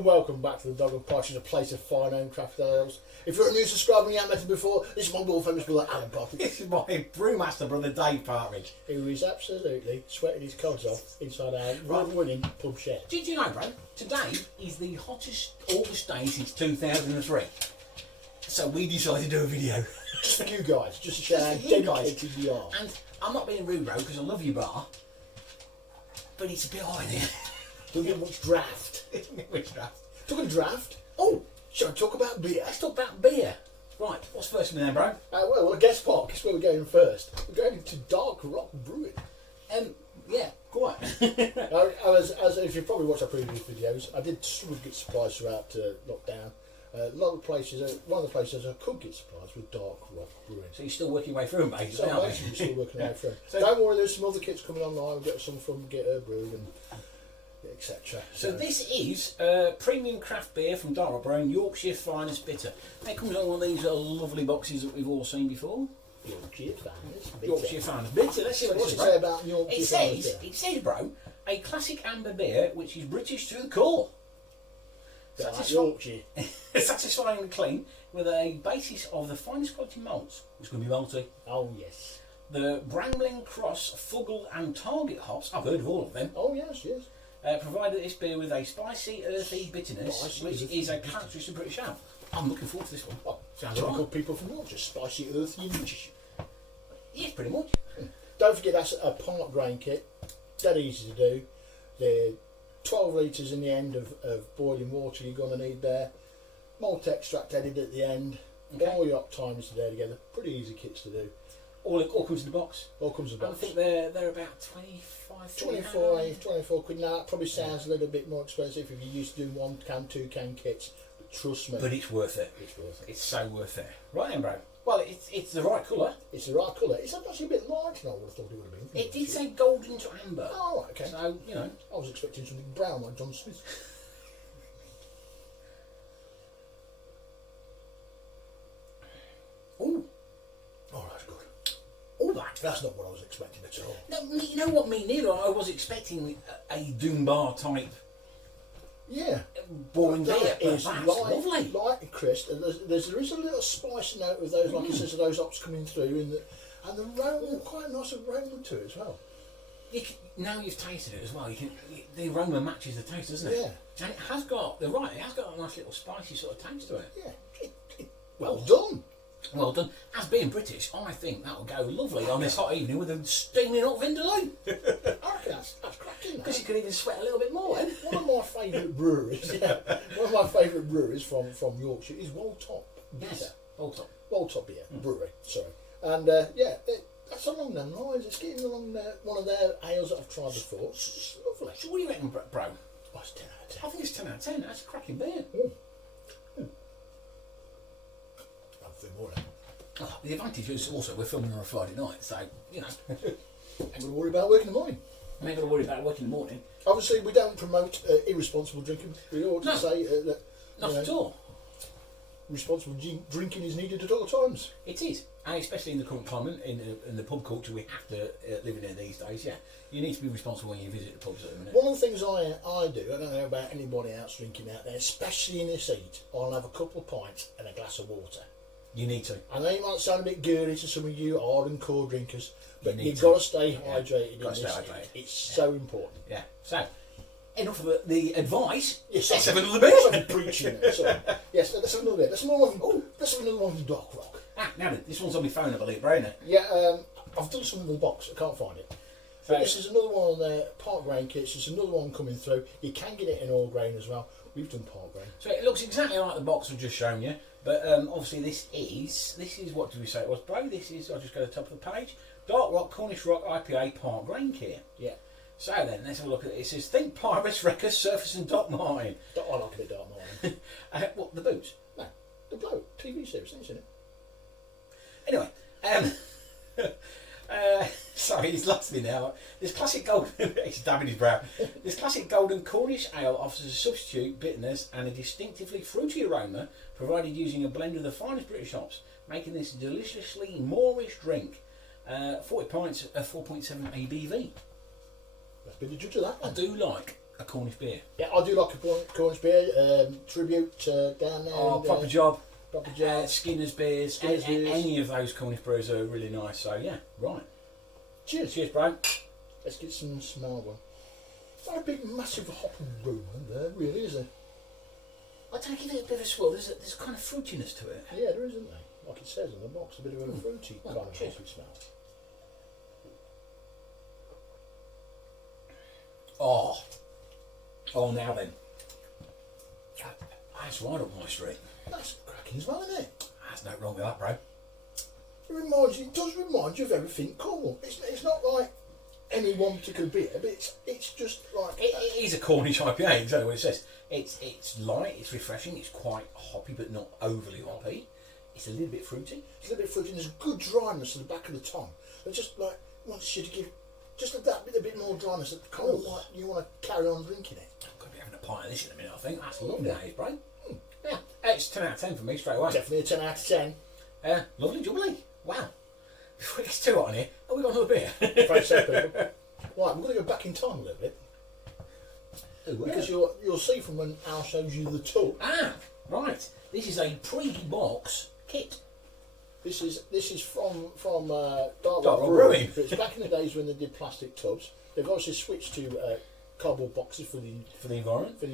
and welcome back to the Dog and Partridge, a place of fine home craft ales. If you're a new subscriber and you haven't met him before, this is my world famous brother Alan Partridge. This is my brewmaster brother Dave Partridge. Who is absolutely sweating his cogs off inside our winning pub shed. Did you know, bro? Today is the hottest August day since 2003. So we decided to do a video. Just for you guys, just to show how Just for you dedicated you are. And I'm not being rude, bro, because I love your bar. But it's a bit hot in here. Don't get much draft. Which draft? Talking draft. Oh, shall I talk about beer? Let's talk about beer. Right, what's first in there, bro? Well, guess what? Guess where we're going first? We're going into Dark Rock Brewing. Yeah, quite. As if you've probably watched our previous videos, I did struggle to get supplies throughout lockdown. A lot of places, one of the places I could get supplies with Dark Rock Brewing. So you're still working your way through them, basically, So aren't basically you? still working away through. So don't worry, there's some other kits coming online. We'll get some from Get Her Brewed and etc. So this is premium craft beer from Dark Rock Brewing, Yorkshire Finest Bitter. It comes on one of these lovely boxes that we've all seen before. Yorkshire Finest Bitter. Yorkshire Finest Bitter. Let's see what What's it it says, say bro. about Yorkshire It Finest says, Bitter? bro, a classic amber beer which is British to the core. Like Yorkshire. Satisfying and clean with a basis of the finest quality malts. It's going to be malty. Oh yes. The Brangling, Cross, Fuggle and Target hops, I've heard of all of them, Oh yes, yes. provided this beer with a spicy, earthy bitterness, Spicy, which earthy is a characteristic of British ale. I'm looking forward to this one. Oh, Sounds typical alright. people from Yorkshire, spicy, earthy, and British. Yes, pretty much. Don't forget that's a part grain kit. Dead easy to do. They're 12 litres in the end of boiling water you're going to need there. Malt extract added at the end. Okay. All your hop timers there together. Pretty easy kits to do. All comes in the box. All comes in I box. think they're about 25, 24 quid. Now that probably sounds a little bit more expensive if you're used to doing 1 can, 2 can kits. But trust me, But it's worth it. it's worth it. It's so worth it. Right then, bro. Well, it's the right colour. It's the right colour. It's actually a bit lighter than I would have thought it would have been. It did say golden to amber. Oh, right, okay. So, you know. I was expecting something brown like John Smith. Ooh. Oh, that's good. All that. That's not what I was expecting at all. No, you know what? Me neither. I was expecting a Doombar type Yeah. boring beer. That But is that's light, lovely. light and crisp. And there is a little spice note of those, like it says, of those hops coming through, and the aroma, quite a nice aroma to it as well. Now you've tasted it as well. The aroma matches the taste, doesn't it? Yeah. And it has got a nice little spicy sort of taste to it. Yeah. Well done. Well done. As being British, I think that'll go lovely on this hot evening with a steaming hot Vindaloo. I reckon that's cracking. Because you could even sweat a little bit more. Yeah, one of my favourite breweries. One of my favourite breweries from Yorkshire is Woldtop Beer. Yes, all top. Woldtop Beer Brewery. Sorry. And that's along them lines. It's getting along one of their ales that I've tried before. It's lovely. So what do you reckon, bro? Oh, it's 10 out of 10. I think it's 10 out of 10. That's a cracking beer. I'll do more now. Oh, the advantage is also we're filming on a Friday night, so, you know, I'm going to worry about work in the morning. I'm not going to worry about work in the morning. Obviously, we don't promote irresponsible drinking. We ought to say that Not at all. responsible drinking is needed at all times. It is, and especially in the current climate, in the pub culture we have to live in these days. Yeah, you need to be responsible when you visit the pubs at the minute. One of the things I do, I don't know about anybody else drinking out there, especially in this heat, I'll have a couple of pints and a glass of water. You need to. I know you might sound a bit girly to some of you hardcore drinkers, but need you've to. got to stay Yeah, hydrated in gotta stay this. hydrated. It's so important. Yeah. So, enough of the advice. Yes, Let's have another I've bit. been preaching there, sorry. Yes, let's have another bit. Let's have another one from Dark Rock. Now then, this one's on my phone, I believe, right? Isn't it? Yeah, I've done some in the box. I can't find it. So, But this is another one on their part grain kits. There's another one coming through. You can get it in all grain as well. We've done part grain. so it looks exactly like the box I've just shown you, but obviously this is what did we say it was, bro? This is, I'll just go to the top of the page. Dark Rock Cornish Rock IPA part grain kit. Yeah. So then, let's have a look at it. It says Think Pirates, Wreckers, Surface and Dock Martin. I like a bit dark morning. What, the boots? No, the bloke TV series, isn't it? Anyway, sorry, he's lost me now. This classic golden, he's dabbing his brow. This classic golden Cornish ale offers a substitute bitterness and a distinctively fruity aroma, provided using a blend of the finest British hops, making this a deliciously Moorish drink. 40 pints at 4.7 ABV. Let's be the judge of that I one. do like a Cornish beer? Yeah, I do like a Cornish beer. Tribute down there. Oh, proper job. Proper job. Skinner's beers. Skinner's beers. Any of those Cornish brews are really nice. So yeah, right. Cheers. Cheers, bro. Let's get some smell one. Not a big, massive hop aroma there, really, is there? I don't give it a bit of a swirl. There's kind of fruitiness to it. Yeah, there is, isn't there? Like it says on the box, a bit of a fruity kind of cheers. hoppy smell. Oh, now then. That's right up my street. That's cracking as well, isn't it? There's no wrong with that, bro. It does remind you of everything Cornwall. It's not like any one particular beer, but it's just like... It is a Cornish IPA, exactly what it says. It's light, it's refreshing, it's quite hoppy, but not overly hoppy. It's a little bit fruity. It's a little bit fruity, and there's a good dryness at the back of the tongue. It just like wants you to give just a bit more dryness that kind of like you want to carry on drinking it. I'm going to be having a pint of this in a minute, I think. That's lovely, that is, bro. Yeah, it's 10 out of 10 for me, straight away. Definitely a 10 out of 10. Lovely, jubbly. Wow. Before it gets too hot in here, have we got another beer? Afraid so, people. Right, we're going to go back in time a little bit. Because you'll see from when Al shows you the tub. Ah, right. This is a pre-box kit. This is from Dark Rock Brewing. Brewing. It's back in the days when they did plastic tubs. They've obviously switched to cardboard boxes for the environment. We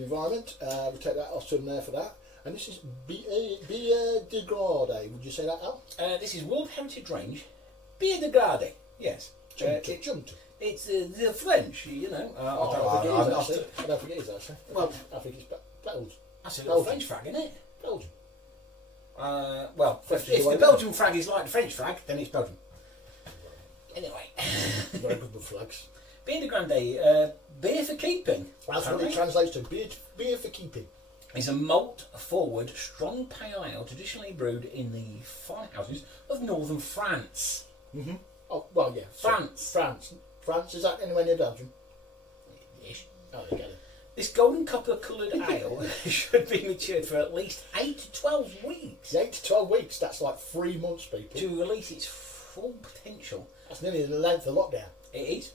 take that off to them there for that. And this is biere de garde. Would you say that, Al? This is World Heritage Range. Biere de garde. Yes. Jumped. It's the French, you know. I don't forget his actually. Well, I think it's Belgium. That's a little French flag, isn't it? Belgium. Well, if the Belgian flag is like the French flag, then it's Belgium. Anyway. Very good with flags. Biere de Grande, beer for keeping. That's what it translates to. Beer for keeping. Is a malt-forward, strong pale ale traditionally brewed in the farmhouses of northern France. Mm-hmm. Oh, well, yeah. France, is that anywhere near Belgium? Yes. Oh, there you go. This golden copper-coloured ale should be matured for at least 8 to 12 weeks. 8 to 12 weeks, that's like 3 months, people. To release its full potential. That's nearly the length of lockdown. It is.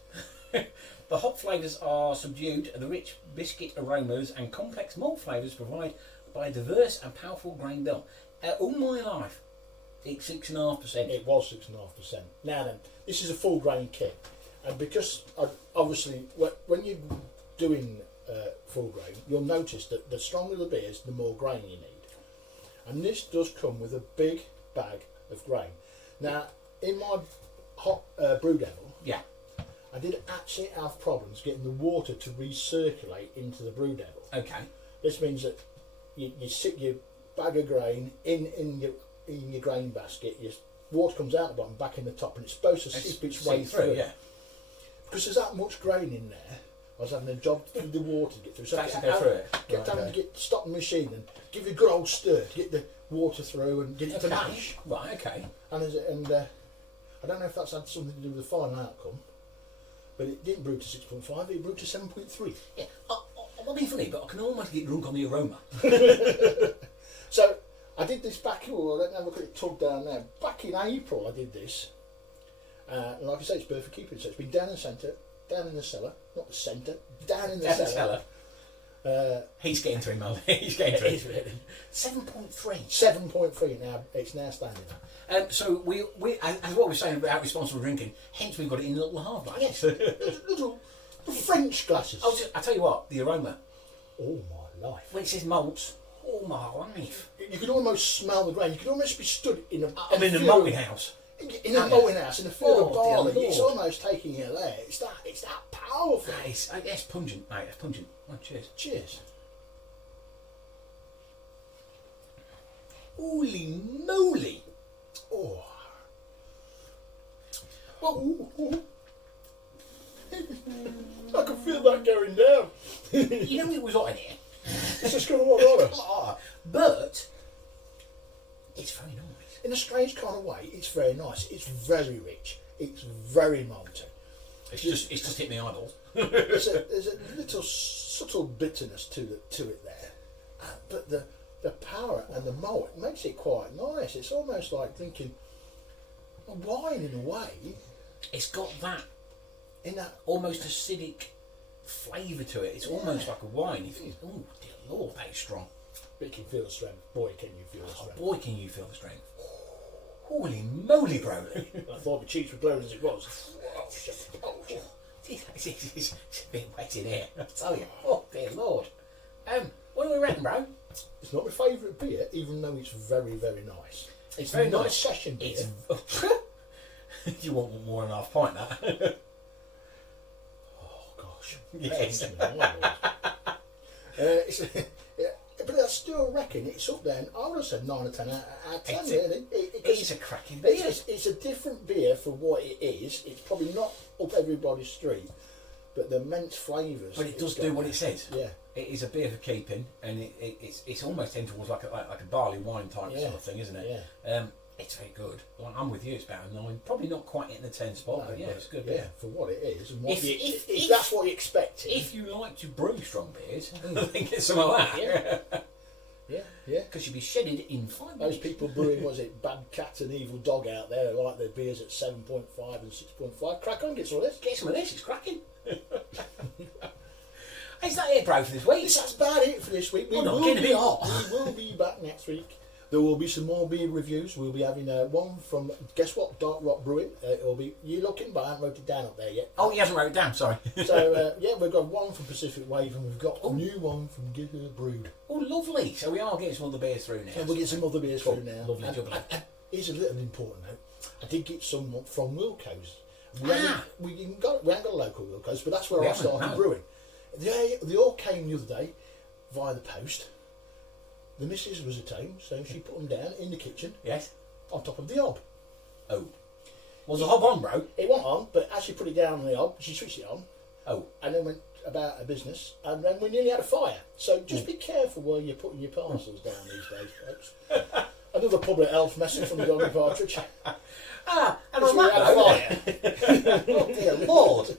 The hop flavours are subdued, the rich biscuit aromas and complex malt flavours provided by a diverse and powerful grain bill. All my life, it's 6.5%. It was 6.5%. Now then, this is a full grain kit. And because, obviously, when you're doing full grain, you'll notice that the stronger the beers, the more grain you need. And this does come with a big bag of grain. Now, in my hot brew devil, yeah, I did actually have problems getting the water to recirculate into the brew devil. Okay. This means that you sit your bag of grain in your grain basket, your water comes out the bottom, back in the top, and it's supposed to seep its way through. Yeah. Because there's that much grain in there, I was having a job through the water to get through. So go through it. Kept having to stop the machine and give it a good old stir to get the water through and get it to mash. Right, okay. And I don't know if that's had something to do with the final outcome, but it didn't brew to 6.5, it brewed to 7.3. Yeah, I'm not being funny, but I can almost get drunk on the aroma. So I did this back, let me have a look at the tub down there. Back in April I did this. And like I say, it's beer for keeping, so it's been down in the centre, down in the cellar, not the centre, down in the cellar. He's getting to him, man. He's getting to him. Really. 7.3. 7.3 now. It's now standing at. So we as what we're saying about responsible drinking, hence we've got it in little half glasses. Yes, little French glasses. I tell you what, the aroma. Oh my life! When it says malts, all my life. You could almost smell the grain. You could almost be stood in a. I'm in a malting house. In a malting house, in a field of barley. Lord. It's almost taking you there. It's that powerful. It's pungent, mate. It's pungent. Oh, cheers. Cheers. Holy moly! Oh. Well, I can feel that going down. You know it was hot in here. It's just got a lot hotter. But it's very nice. In a strange kind of way, it's very nice. It's very rich. It's very malty. It's just hit the eyeballs. there's a little subtle bitterness to it there, but the power and the malt makes it quite nice. It's almost like drinking a wine in a way. It's got that In that almost acidic flavour to it. It's almost like a wine. You think, oh dear Lord, that is strong. But you can feel the strength. Boy, can you feel the strength. Boy, can you feel the strength. Holy moly, bro. I thought my cheeks were glowing as it was. It's a bit wet in here, I tell you. Oh dear Lord. What do we reckon, bro? It's not my favourite beer, even though it's very, very nice. It's very nice. Session beer. You want more than half pint, that? Oh gosh. Yes. But I still reckon it's up there. And I would have said 9 or 10 out of 10. Really. It's a cracking beer. It's a different beer for what it is. It's probably not up everybody's street, but the immense flavours. But it does do what it says. Yeah. It is a beer for keeping, and it's almost heading towards like a barley wine type sort of thing, isn't it? Yeah. It's very good. Well, I'm with you. It's about a 9. Probably not quite in the 10 spot, but yeah, it's good. Yeah, for what it is, and what if that's what you expect. If you like to brew strong beers, then get some of that. Yeah. Because you'll be shedded in 5 minutes. Those people brewing, was it Bad Cat and Evil Dog out there, who like their beers at 7.5 and 6.5. Crack on, get some of this. Get some of this. It's cracking. Is that it, bro, for this week? That's about it for this week. We will be back next week. There will be some more beer reviews. We'll be having one from, guess what, Dark Rock Brewing. It'll be, you're looking, but I haven't wrote it down up there yet. Oh, he hasn't wrote it down, sorry. So, we've got one from Pacific Wave, and we've got a new one from Giga Brewed. Oh, lovely. So we are getting some other beers through now. And we'll get some other beers through now. Lovely job. Here's a little important note. I did get some from Wilco's. We ain't got a local Wilco's, but that's where I started brewing. They all came the other day via the post. The missus was at home, so she put them down in the kitchen. Yes. On top of the hob. Oh. Was the hob on, bro? It went on, but as she put it down on the hob, she switched it on. Oh. And then went about her business, and then we nearly had a fire. So just be careful where you're putting your parcels down these days, folks. Another public health message from the Doggy Partridge. And on that fire. Oh dear Lord.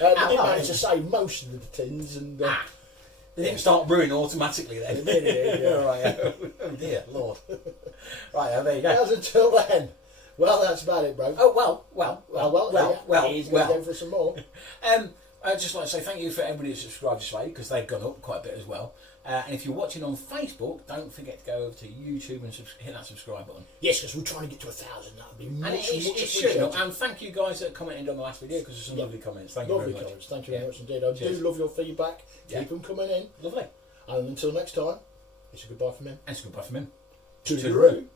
They did manage to save most of the tins, and they didn't start brewing automatically then. Right. Oh dear Lord. Right, there you go. As until then. Well, that's about it, bro. Oh well. He's going to go for some more. I'd just like to say thank you for everybody who subscribed this way, because they've gone up quite a bit as well. And if you're watching on Facebook, don't forget to go over to YouTube and hit that subscribe button. Yes, because we're trying to get to 1,000. That would be much appreciated. And thank you guys that commented on the last video, because there's some lovely comments. Thank you very much. Comments. Thank you very much indeed. I do love your feedback. Keep them coming in. Lovely. And until next time, it's a goodbye from him. And it's a goodbye from him. To the room.